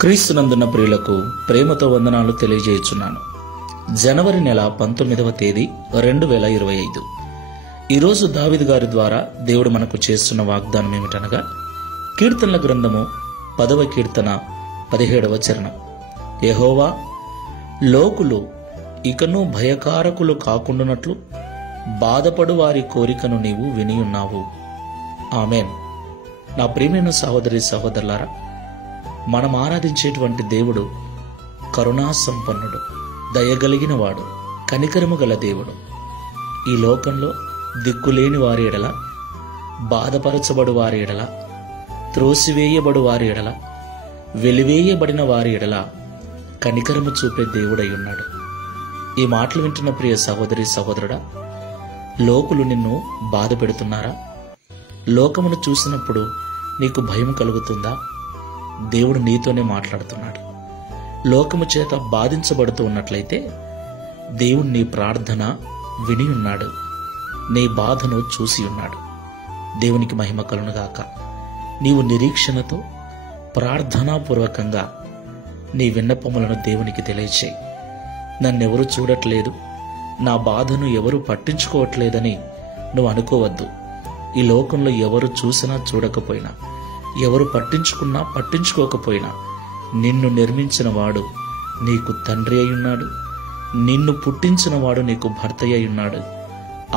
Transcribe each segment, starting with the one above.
క్రీస్తునందున్న ప్రియులకు ప్రేమతో వందనాలు తెలియజేయుచున్నాను. జనవరి నెల 19వ తేదీ 2025. ఈరోజు దావీదు గారి ద్వారా దేవుడు మనకు చేస్తున్న వాగ్దానం ఏమిటనగా, కీర్తనల గ్రంథము 10వ కీర్తన 17వ చరణం. యెహోవా, లోకులు ఇకను భయకారకులు కాకుండానట్లు బాధపడు వారి కోరికను నీవు వినియున్నావు. ఆమేన్. నా ప్రియమైన సహోదరి సహోదరులారా, మనం ఆరాధించేటువంటి దేవుడు కరుణా సంపన్నుడు, దయగలిగిన వాడు, కనికరము గల దేవుడు. ఈ లోకంలో దిక్కులేని వారి ఎడల, బాధపరచబడు వారి ఎడల, త్రోసివేయబడు వారి ఎడల, వెలివేయబడిన వారి ఎడల కనికరము చూపే దేవుడై ఉన్నాడు. ఈ మాటలు వింటున్న ప్రియ సహోదరి సహోదరుడా, లోకులు నిన్ను బాధ పెడుతున్నారా? లోకమును చూసినప్పుడు నీకు భయం కలుగుతుందా? దేవుడు నీతోనే మాట్లాడుతున్నాడు. లోకము చేత బాధించబడుతూ ఉన్నట్లయితే దేవుడు నీ ప్రార్థన విని ఉన్నాడు, నీ బాధను చూసి ఉన్నాడు. దేవునికి మహిమ కలుగునుగాక. నీవు నిరీక్షణతో ప్రార్థనాపూర్వకంగా నీ విన్నపములను దేవునికి తెలియచేయి. నన్నెవరు చూడట్లేదు, నా బాధను ఎవరు పట్టించుకోవట్లేదని నువ్వు అనుకోవద్దు. ఈ లోకంలో ఎవరు చూసినా చూడకపోయినా, ఎవరు పట్టించుకున్నా పట్టించుకోకపోయినా, నిన్ను నిర్మించిన వాడు నీకు తండ్రి అయి ఉన్నాడు, నిన్ను పుట్టించిన వాడు నీకు భర్త అయి ఉన్నాడు.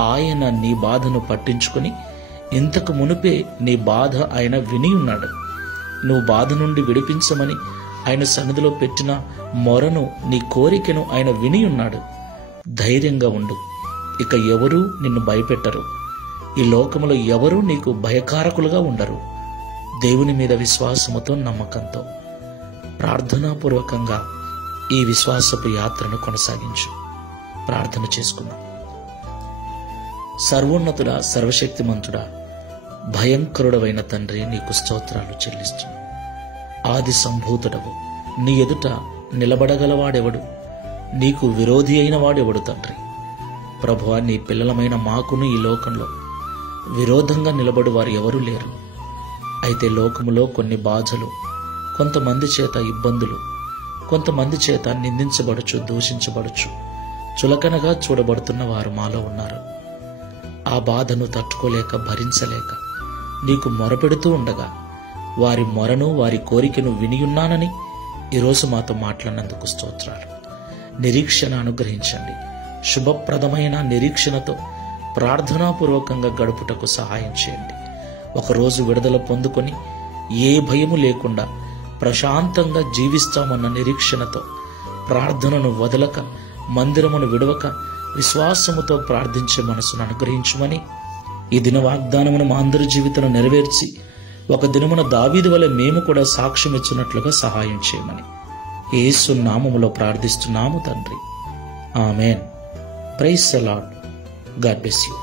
ఆయన నీ బాధను పట్టించుకొని ఇంతకు మునుపే నీ బాధ ఆయన విని ఉన్నాడు. నువ్వు బాధ నుండి విడిపించమని ఆయన సన్నిధిలో పెట్టిన మొరను, నీ కోరికను ఆయన విని ఉన్నాడు. ధైర్యంగా ఉండు. ఇక ఎవరూ నిన్ను భయపెట్టరు. ఈ లోకములో ఎవరూ నీకు భయకారకులుగా ఉండరు. దేవుని మీద విశ్వాసముతో, నమ్మకంతో, ప్రార్థనాపూర్వకంగా ఈ విశ్వాసపు యాత్రను కొనసాగించు. ప్రార్థన చేసుకుందాం. సర్వోన్నతుడా, సర్వశక్తిమంతుడా, భయంకరుడవైన తండ్రి, నీకు స్తోత్రాలు చెల్లిస్తున్నాను. ఆది సంభూతుడవు, నీ ఎదుట నిలబడగలవాడెవడు? నీకు విరోధి అయిన వాడెవడు తండ్రి? ప్రభువా, నీ పిల్లలమైన మాకును ఈ లోకంలో విరోధంగా నిలబడు వారు ఎవరూ లేరు. అయితే లోకములో కొన్ని బాధలు, కొంతమంది చేత ఇబ్బందులు, కొంతమంది చేత నిందించబడచ్చు, దూషించబడచ్చు, చులకనగా చూడబడుతున్న వారు మాలో ఉన్నారు. ఆ బాధను తట్టుకోలేక, భరించలేక నీకు మొరపెడుతూ ఉండగా, వారి మొరను, వారి కోరికను వినియున్నానని ఈరోజు మాతో మాట్లాడినందుకు స్తోత్రాలు. నిరీక్షణ అనుగ్రహించండి. శుభప్రదమైన నిరీక్షణతో ప్రార్థనాపూర్వకంగా గడుపుటకు సహాయం చేయండి. ఒకరోజు విడుదల పొందుకొని ఏ భయము లేకుండా ప్రశాంతంగా జీవిస్తామన్న నిరీక్షణతో, ప్రార్థనను వదలక, మందిరమును విడవక, విశ్వాసముతో ప్రార్థించే మనసును అనుగ్రహించుమని, ఈ దిన వాగ్దానమును మా అందరి జీవితంలో నెరవేర్చి ఒక దినమున దావీదు వలె మేము కూడా సాక్ష్యం ఇచ్చినట్లుగా సహాయం చేయమని యేసు నామములో ప్రార్థిస్తున్నాము తండ్రి. Amen. Praise the Lord. God bless you.